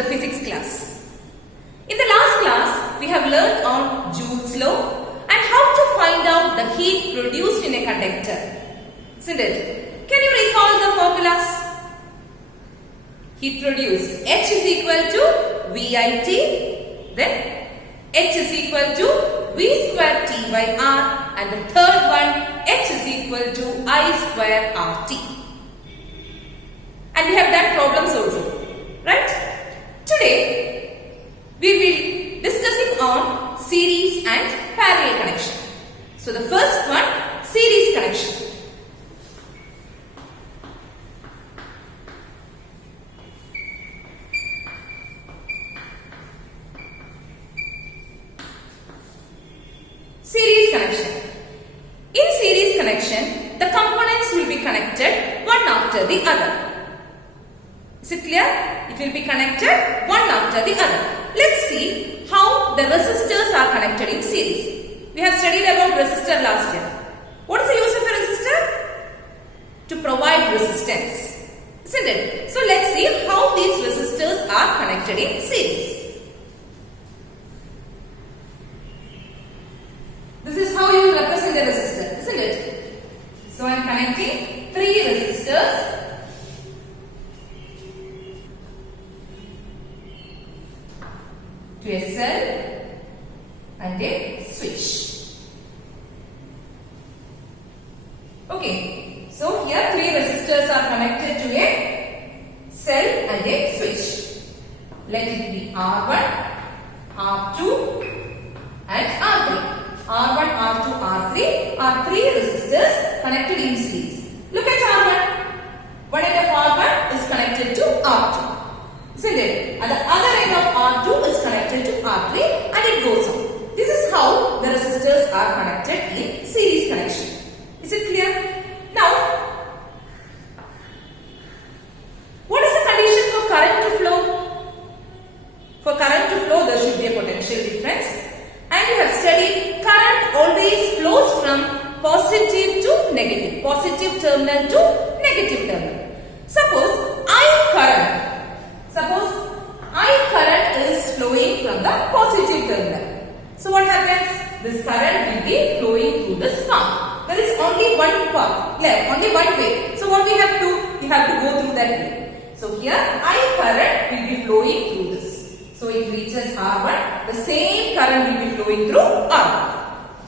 the physics class. In the last class, we have learned on Joule's law and how to find out the heat produced in a conductor. Isn't it? Can you recall the formulas? Heat produced, H is equal to VIT, then H is equal to V square T by R, and the third one, H is equal to I square RT. And we have done problems also, right? Today, we will be discussing on series and parallel connection. So the first one, series connection. Series connection. In series connection, the components will be connected one after the other. Is it clear? It will be connected one after the other. Let's see how the resistors are connected in series. We have studied about resistor last year. What is the use of a resistor? To provide resistance. Isn't it? So let's see how these resistors are connected in series. This is how you will represent the resistor, isn't it? So I am connecting three resistors. To a cell and a switch. Okay, so here three resistors are connected to a cell and a switch. Let it be R1, R2 and R3. R1, R2, R3 are three resistors connected in series. Look at R1. One end of R1 is connected to R2. Isn't it? And the other end of R2 is connected to R3 and it goes on. This is how the resistors are connected in series connection. Is it clear? Now, what is the condition for current to flow? For current to flow, there should be a potential difference. And you have studied current always flows from positive to negative. Positive terminal to negative terminal. Suppose I current is flowing from the positive terminal. So what happens? This current will be flowing through the spark. There is only one path left, only one way. So what we have to do? We have to go through that way. So here I current will be flowing through this. So it reaches R1. The same current will be flowing through R1.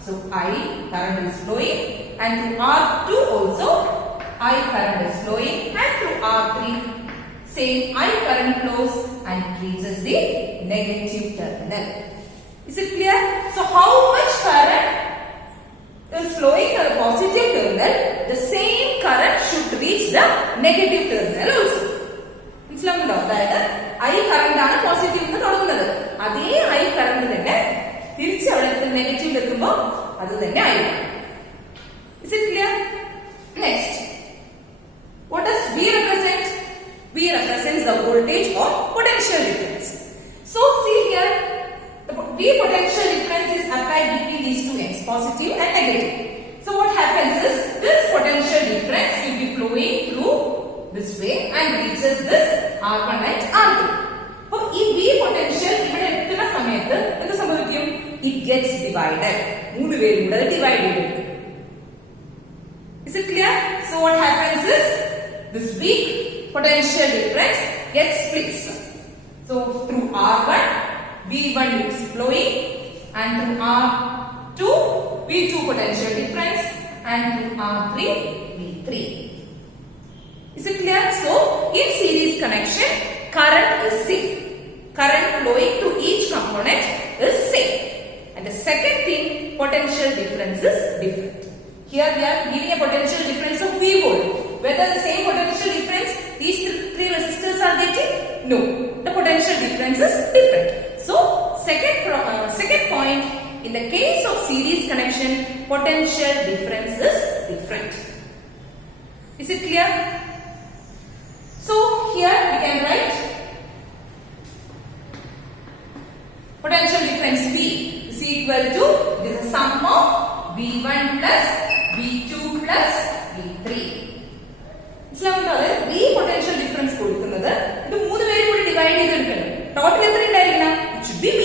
So I current is flowing and through R2 also I current is flowing and through R3 same I current flows and it reaches the negative terminal. Is it clear? So how much current is flowing from the positive terminal, the same current should reach the negative terminal also. മനസ്സിലാവുന്നുണ്ടോ? അതായത് I current ആണ് positive എന്ന് തുടങ്ങുന്നത്. അതേ I current തന്നെ തിരിച്ച് അവിടെ negative എത്തുമ്പോൾ അത് തന്നെ ആയിരിക്കും. Is it clear? Next, what does V represent? V represents the voltage or potential difference. So see here, the V potential difference is applied between these two ends, positive and negative. So what happens is this potential difference will be flowing through this way and reaches this R1 and R2. So if V potential ഇവിടെ എത്തുന്ന സമയത്ത് എന്ത് സംഭവിക്കും? It gets divided. മൂന്ന് പേരും കൂടെ divide ചെയ്തെടുക്കും. Is it clear? So what happens is this weak potential difference gets split. So through R1, V1 is flowing and through R2, V2 potential difference and through R3, V3. Is it clear? So in series connection, current is same. Current flowing to each component is same. And the second thing, potential difference is different. Here we are giving a potential difference of V volt. Whether the same potential difference these three resistors are getting? No. The potential difference is different. So second point, in the case of series connection, potential difference is different. Is it clear? So here we can write potential difference V is equal to, this is sum of V1 plus V2 plus V3. മനസ്സിലാവുന്നുണ്ടോ? V potential difference കൊടുക്കുന്നത് ഇത് മൂന്ന് പേരും കൂടി divide ചെയ്തെടുക്കണം. total എത്ര ഉണ്ടായിരിക്കണം? It should be V.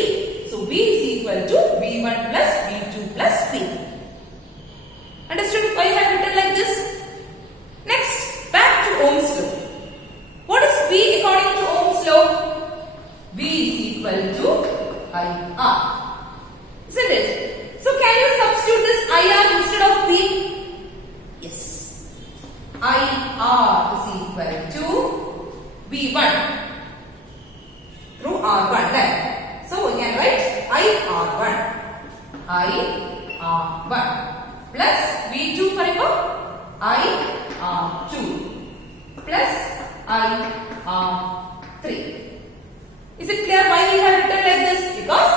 So V is equal to V1 plus V2 plus V3. Understood why I have written like this? Next, back to Ohm's law. What is V according to Ohm's law? V is equal to IR. Isn't it? So can you substitute this IR instead of V? Yes. IR is equal to V1 through R1. Right? So we can write IR1. IR1 plus V2 IR2 plus IR3. Is it clear why we have written like this? Because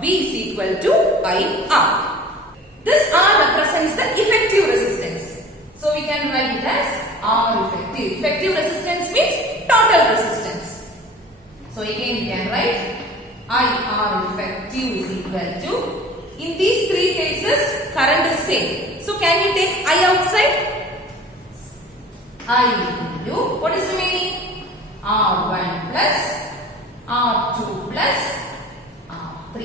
V is equal to IR. This R represents the effective resistance. So we can write it as R effective. Effective resistance means total resistance. So again we can write IR effective is equal to, in these three cases current is same. So can we take I outside? I into what is remaining? R1 plus R2 plus R3.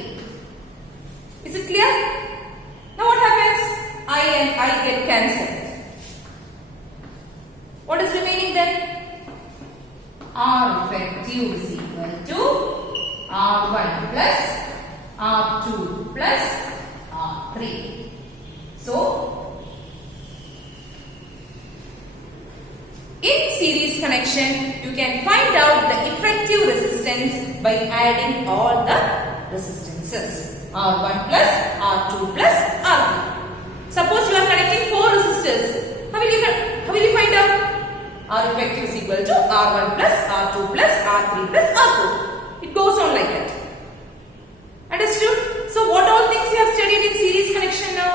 Is it clear? Now what happens? I and I get cancelled. What is remaining then? R effective is equal to R1 plus R2 plus R3. So, in series connection, you can find out the effective resistance by adding all the resistances. R1 plus R2 plus R3. Suppose you are connecting 4 resistors. How will you find out? R effective is equal to R1 plus R2 plus R3 plus R4. It goes on like that. Understood? So what all things you have studied in series connection now?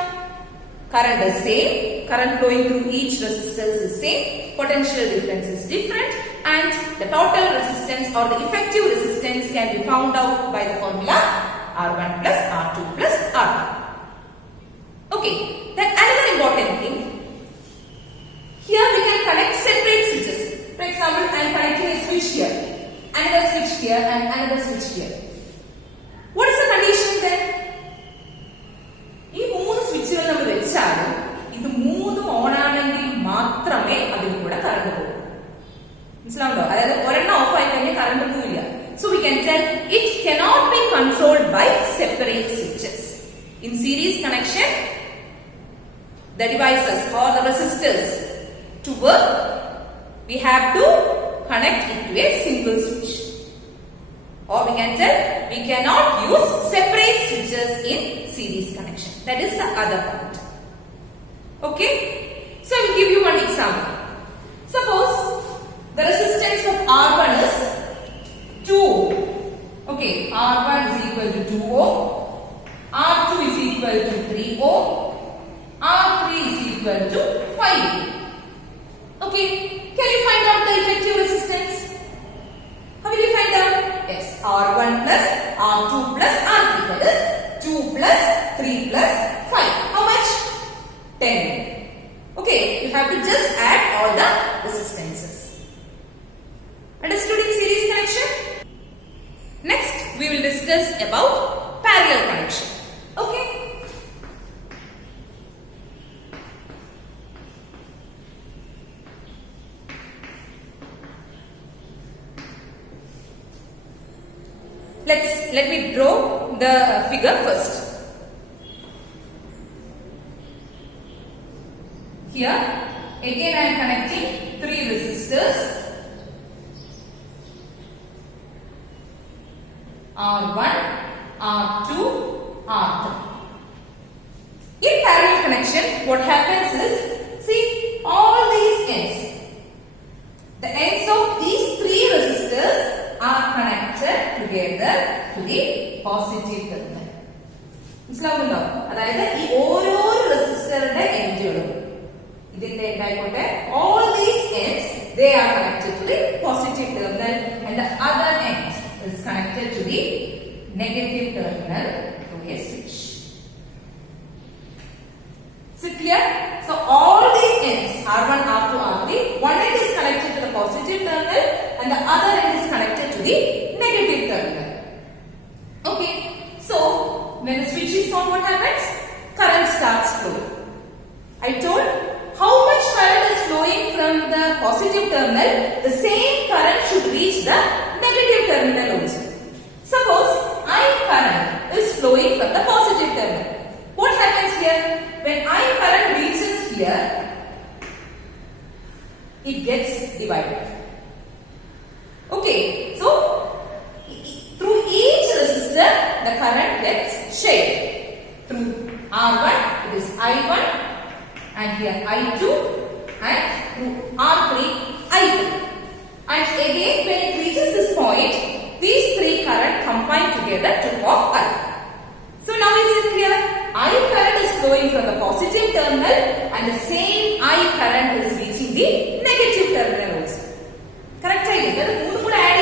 Current is same. Current flowing through each resistor is same. Potential difference is different. And the total resistance or the effective resistance can be found out by the formula R1 plus R2 plus R3. Okay. Then another important thing. Here we can connect separate switches. For example, I am connecting a switch here, another switch here and another switch here. What is the condition then? ഈ മൂന്ന് സ്വിച്ചുകൾ നമ്മൾ വെച്ചാലും ഇത് മൂന്നും on ആണെങ്കിൽ മാത്രമേ അതിൽ കൂടെ കറണ്ട് പോകും. മനസ്സിലാവുണ്ടോ? അതായത് ഒരെണ്ണം ഓഫ് ആയി കഴിഞ്ഞാൽ കറണ്ട് പോവില്ല. So we can tell it cannot be controlled by separate switches. In series connection, the devices or the resistors to work, we have to connect it to a single switch. Or we can tell we cannot use separate switches in series connection. That is the other point. Okay? So I will give you one example. Suppose the resistance of R1 is 2 ohm. Okay, R1 is equal to 2 ohm. R2 is equal to 3 ohm. R3 is equal to 5 ohm. Okay, can you find out the effective resistance? How will you find out? Yes, R1 plus R2 plus R3, that is 2 plus 3 plus 5. How much? 10. Okay, you have to just add all the resistances. Understood in series connection? Next, we will discuss about parallel connection. Okay? Let me draw the figure first. Here, again I am connecting 3 resistors. R1, R2, R3. In parallel connection, what happens is, see all these ends. The ends of these 3 resistors are connected together to the positive terminal. മനസ്സിലാവുന്നുണ്ടോ? അതായത് ഈ ഓരോ റെസിസ്റ്ററിന്റെ എൻഡുകളും ഇതിന്റെ എന്തായിക്കോട്ടെ, all these ends they are connected to the positive terminal and the other end is connected to the negative terminal to a switch. Is it clear? So all these ends R1, R2, R3, one end is connected to the positive terminal and the other end is connected to the negative terminal. starts flowing. I told how much current is flowing from the positive terminal, the same current should reach the negative terminal also. Suppose I current is flowing from the positive terminal. What happens here? When I current reaches here, it gets divided. Okay, so through each resistor, the current gets shared. Through R1, it is I1, and here I2, and through R3, I3. And again, when it reaches this point, these three current combine together to form I. So now is it clear? I current is flowing from the positive terminal, and the same I current is reaching the negative terminal also. Correct idea? That is more add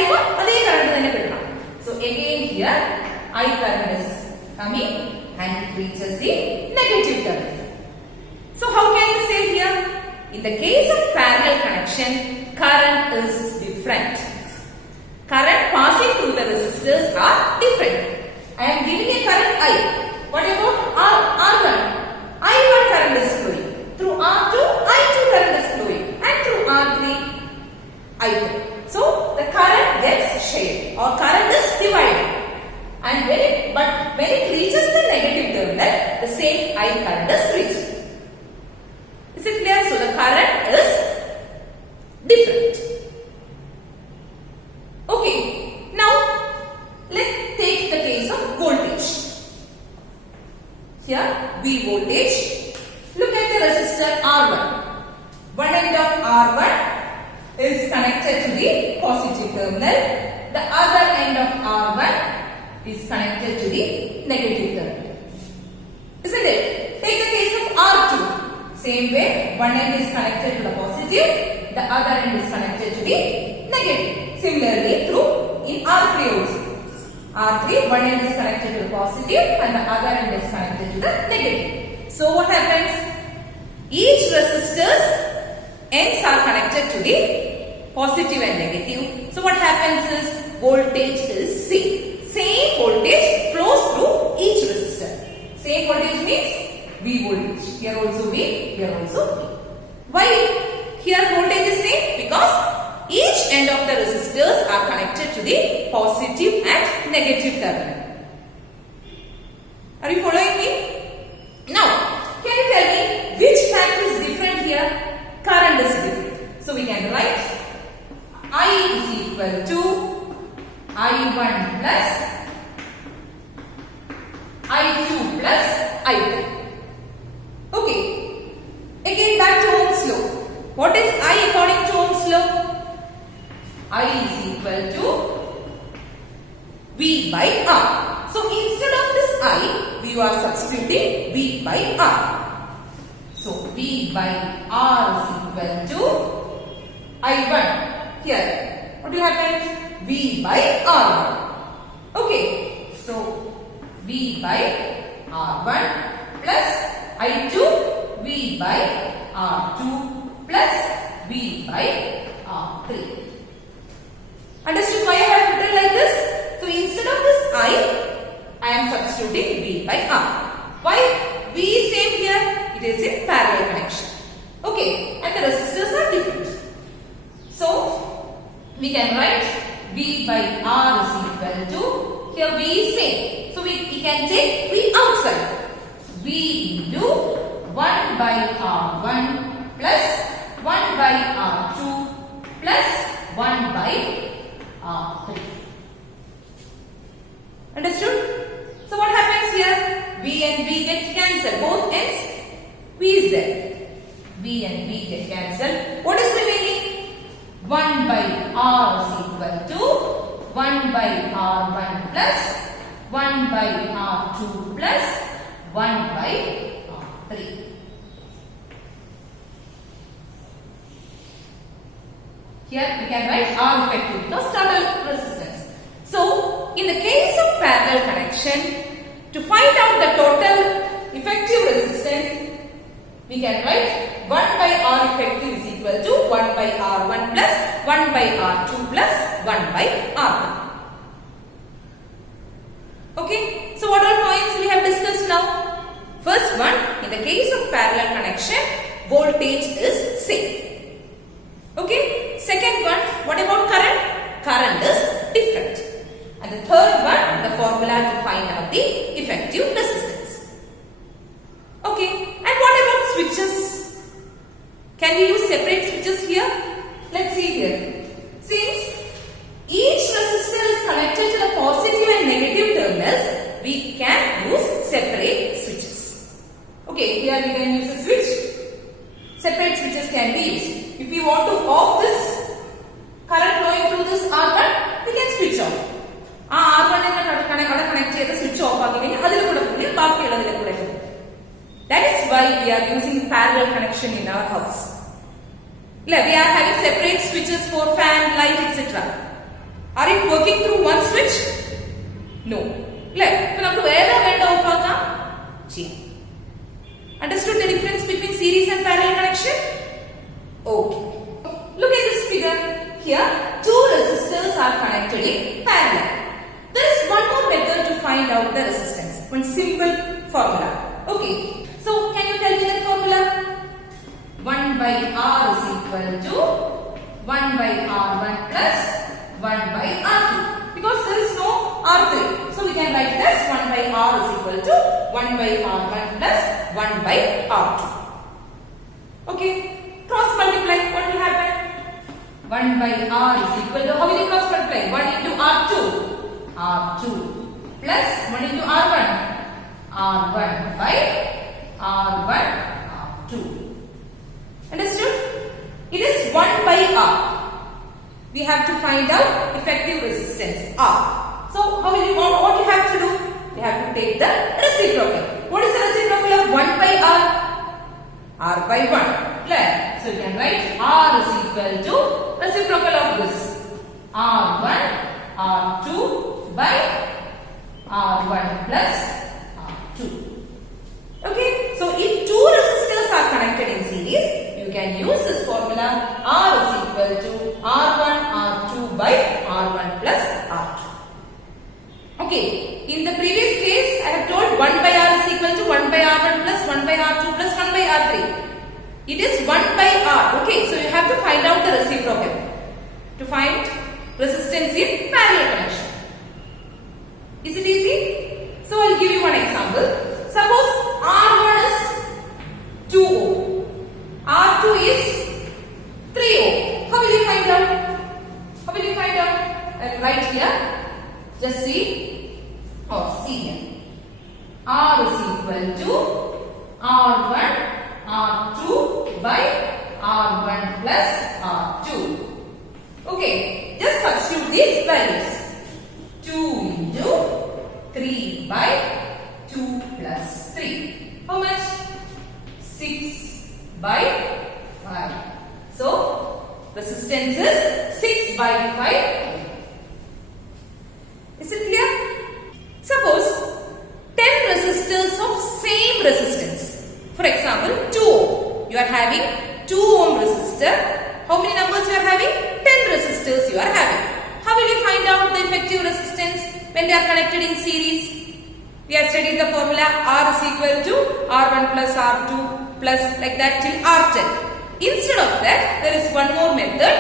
current. So again here, I current is coming and it reaches the negative terminal. So how can you say here? In the case of parallel connection, current is different. Current passing through the resistors are different. I am giving a current I. What about R1? I1 current is flowing. Through R2, I2 current is flowing. And through R3, I3. So the current gets shared or current is divided. And when it reaches the negative terminal, the same I current is reached. Is it clear? So the current is different. Okay. Now let's take the case of voltage. Here V voltage. Look at the resistor R1. One end of R1 is connected to the positive terminal. The other end of R1 is connected to the negative terminal. Isn't it? Take the case of R2. Same way, one end is connected to the positive, the other end is connected to the negative. Similarly, through in R3 also. R3, one end is connected to the positive and the other end is connected to the negative. So what happens? Each resistor's ends are connected to the positive and negative. So what happens is voltage is same. Same voltage flows through each resistor. Same voltage means V voltage. Here also V, here also V. Why here voltage is same? Because each end of the resistors are connected to the positive and negative terminal. Are you following me? Now, can you tell me which fact is different here? Current is different. So we can write I is equal to I1 plus I2 plus I3. Okay. Again back to Ohm's law. What is I according to Ohm's law? I is equal to V by R. So instead of this I, we are substituting V by R. So V by R is equal to I1. Here, what will happen? V by R1. Okay. So V by R1 plus I2 V by R2 plus V by R3. Understood why I have written like this? So instead of this I am substituting V by R. Why? V is same here. It is in parallel connection. Okay. And the resistors are different. So we can write V by R is equal to, here V is same. So we can take V outside. V into 1 by R1 plus 1 by R2 plus 1 by R3. Understood? So what happens here? V and V get cancelled. Both ends V is there. V and V get cancelled. What is remaining? 1 by R is equal to 1 by R1 plus 1 by R2 plus 1 by R3. Here we can write R effective because total resistance. So in the case of parallel connection, to find out the total effective resistance, we can write 1 by R effective is equal to 1 by R1 plus 1 by R2 plus 1 by R1. Okay, so what all points we have discussed now? First one, in the case of parallel connection, voltage is same. Okay. Second one, what about current? Current is different. And the third one, the formula to find out the effective resistance. Okay. And what about switches? Can we use separate switches here? Let's see here. Since each resistor is connected to the positive and negative terminals, we can use separate switches. Okay, here we can use a switch. Separate switches can be used. If we want to off this current flowing through this R1, we can switch off. R1 connect the switch off. That is why we are using parallel connection in our house. We are having separate switches for fan, light, etc. Are it working through one switch? No. Understood the difference between series and parallel connection? Okay. Look at this figure. Here, two resistors are connected in parallel. There is one more method to find out the resistance. One simple formula. Okay. So, can you tell me the formula? 1 by R is equal to 1 by R1 plus 1 by R2. Because there is no R3. So, we can write it as 1 by R is equal to 1 by R1 plus 1 by R2. Okay. Cross multiply. What will happen? 1 by R is equal to, how will you cross multiply? 1 into R2. R2 plus 1 into R1. R1 by R1, R2. Understood? It is 1 by R. We have to find out effective resistance R. So, what you have to do? You have to take the reciprocal. What is the reciprocal of 1 by R? R by 1. Clear? So, you can write R is equal to reciprocal of this. R1, R2 by R1 plus R2. Okay, so if two resistors are connected in series, you can use this formula. R is equal to R1, R2 by R1 plus R2. Okay, in the previous case, I have told 1 by R is equal to 1 by R1 plus 1 by R2 plus 1 by R3. It is 1 by R. Okay, so you have to find out the reciprocal to find resistance in parallel connection. Is it easy? So, I will give you one example. Suppose R1 is 2 ohm, R2 is 3 ohm. How will you find out? How will you find out? Right here, just see, see here. R is equal to R1, R2 by R1 plus R2. Okay, just substitute these values. 2 into 3 by 2 plus 3. How much? 6 by 5. So, resistance is 6 by 5. Is it clear? Suppose 10 resistors of same resistance. For example, 2 ohm. You are having 2 ohm resistor. How many numbers you are having? 10 resistors you are having. How will you find out the effective resistance when they are connected in series? We have studied the formula R is equal to R1 plus R2 plus like that till R10. Instead of that, there is one more method.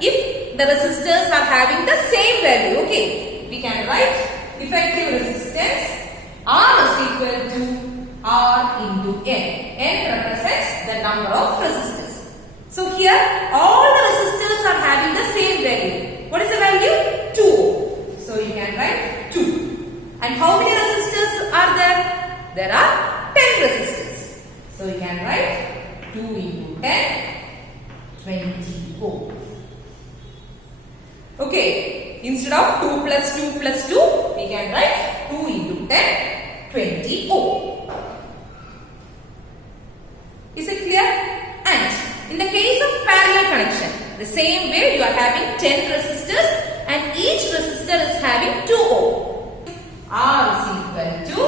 If the resistors are having the same value, okay, we can write effective resistance R is equal to R into N. N represents the number of resistors. So here, all the resistors are having the same value. What is the value? 2. So you can write 2. And how many resistors are there? There are 10 resistors. So you can write 2 into 10, 20 ohm. Okay, instead of 2 plus 2 plus 2, we can write 2 into 10, 20 ohm. Is it clear? And in the case of parallel connection, the same way you are having 10 resistors and each resistor is having 2 ohm. R is equal to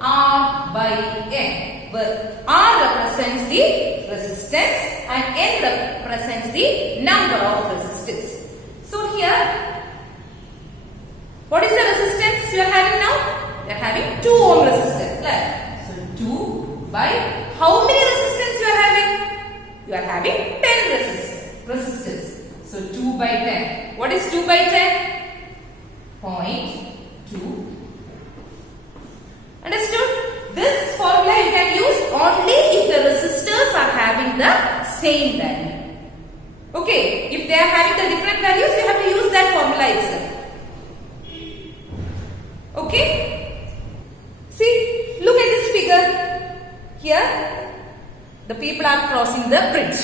R by N, where R represents the resistance and N represents the number of resistors. So here, what is the resistance you are having now? You are having 2 ohm resistor. So 2 10. What is 2 by 10? 0.2. Understood? This formula you can use only if the resistors are having the same value. Okay, if they are having the different values, you have to use that formula itself. Okay? See, look at this figure. Here, the people are crossing the bridge.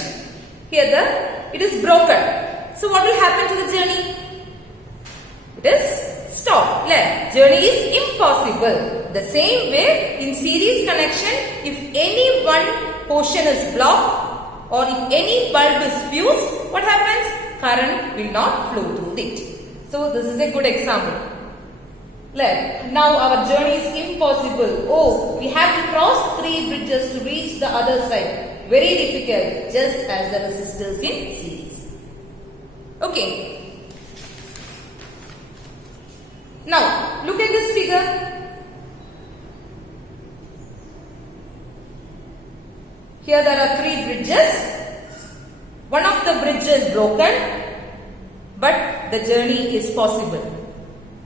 Here, it is broken. So, what will happen to the journey? It is stopped. Journey is impossible. The same way, in series connection, if any one portion is blocked or if any bulb is fused, what happens? Current will not flow through it. So, this is a good example. Now our journey is impossible. Oh, we have to cross 3 bridges to reach the other side. Very difficult, just as the resistors in series. Okay. Now, look at this figure. Here there are 3 bridges. One of the bridges is broken, but the journey is possible.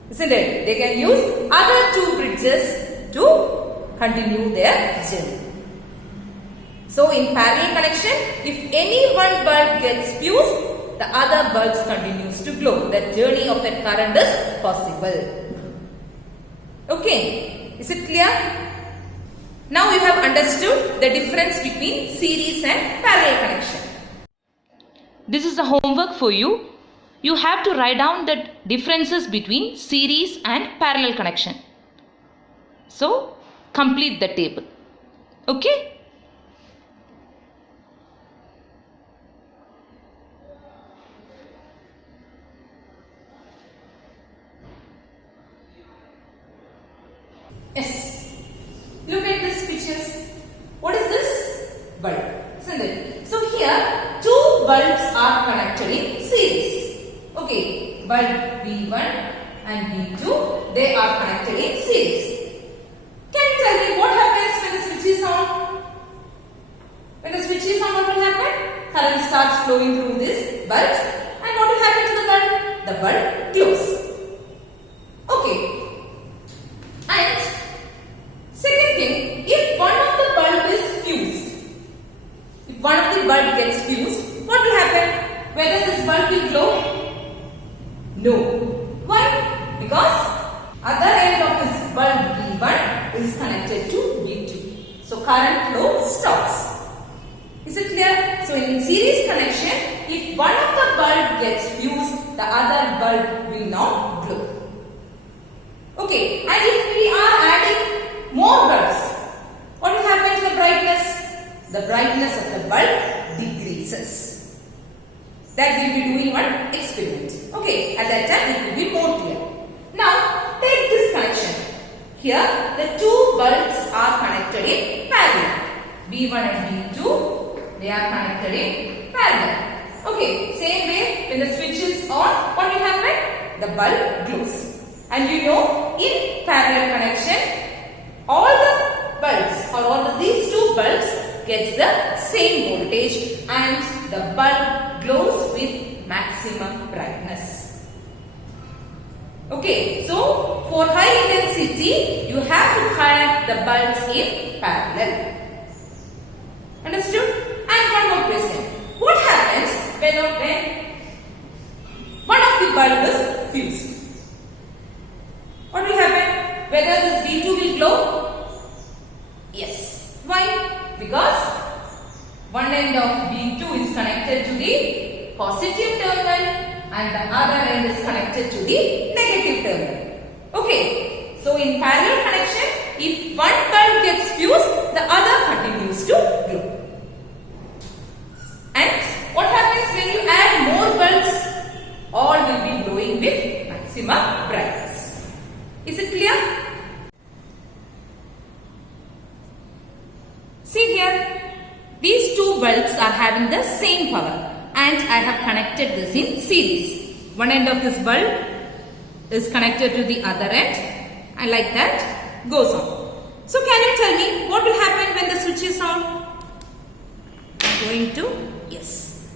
Isn't it? They can use other 2 bridges to continue their journey. So, in parallel connection, if any one bulb gets fused, the other bulbs continues to glow. The journey of that current is possible. Okay, is it clear? Now you have understood the difference between series and parallel connection. This is the homework for you. You have to write down the differences between series and parallel connection. So, complete the table. Okay? Yes. Look at these pictures. What is this? Bulb. Isn't it? So here 2 bulbs are connected in series. Okay. Bulb V1 and V2, they are connected in series. Can you tell me what happens when the switch is on? When the switch is on, what will happen? Current starts flowing through these bulbs. And what will happen to the bulb? The bulb glows. Okay. And second thing, if one of the bulb is fused, if one of the bulb gets fused, what will happen? Whether this bulb will glow? No. Why? Because other end of this bulb V1 is connected to V2. So current flow stops. Is it clear? So in series connection, if one of the bulb gets fused, the other bulb will not glow. Okay, and if we are adding more bulbs, what will happen to the brightness? The brightness of the bulb decreases. That we will be doing one experiment. Okay, at that time it will be more clear. Now, take this connection. Here, the 2 bulbs are connected in parallel. V1 and V2, they are connected in parallel. Okay, same way, when the switch is on, what will happen? The bulb glows. And you know, in parallel connection, all the bulbs or these 2 bulbs gets the same voltage and the bulb glows with maximum brightness. Okay, so for high intensity, you have to connect the bulbs in parallel. Understood? And one more question. What happens when one of the bulb is fused? What will happen? Whether this V2 will glow? Yes. Why? Because one end of V2 is connected to the positive terminal and the other end is connected to the negative terminal. Okay. So in parallel connection, if one bulb gets fused, the other continues to glow. And what happens when you add more bulbs? All will be glowing with maximum brightness. Is it clear? See here, these 2 bulbs are having the same power and I have connected this in series. One end of this bulb is connected to the other end and like that goes on. So can you tell me what will happen when the switch is on? Going to, yes.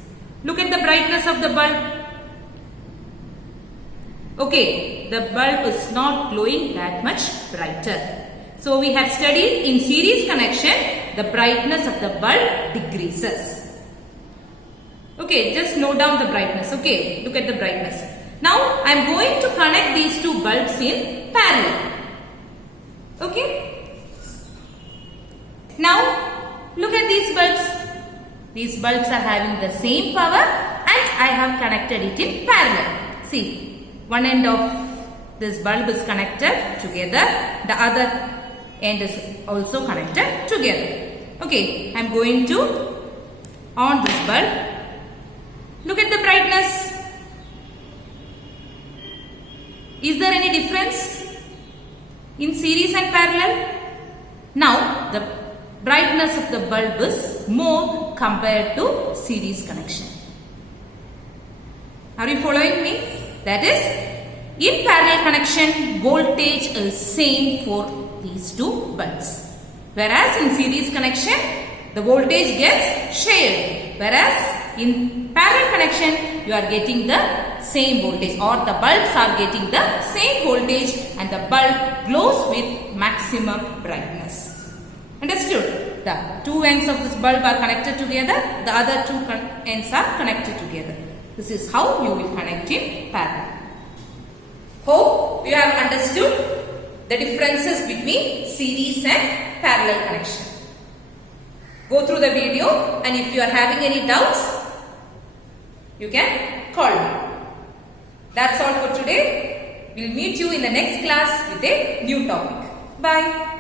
Look at the brightness of the bulb. Okay, the bulb is not glowing that much brighter. So we have studied in series connection, the brightness of the bulb decreases. Okay, just note down the brightness. Okay, look at the brightness. Now I am going to connect these two bulbs in parallel. Okay. Now look at these bulbs. These bulbs are having the same power and I have connected it in parallel. See, one end of this bulb is connected together. The other end is also connected together. Okay, I am going to on this bulb. Look at the brightness. Is there any difference in series and parallel? Now the brightness of the bulb is more compared to series connection. Are you following me? That is, in parallel connection, voltage is same for these two bulbs. Whereas in series connection, the voltage gets shared. Whereas in parallel connection, you are getting the same voltage, or the bulbs are getting the same voltage and the bulb glows with maximum brightness. Understood? The two ends of this bulb are connected together, the other two ends are connected together. This is how you will connect in parallel. Hope you have understood the differences between series and parallel connection. Go through the video, and if you are having any doubts, you can call me. That's all for today. We'll meet you in the next class with a new topic. Bye.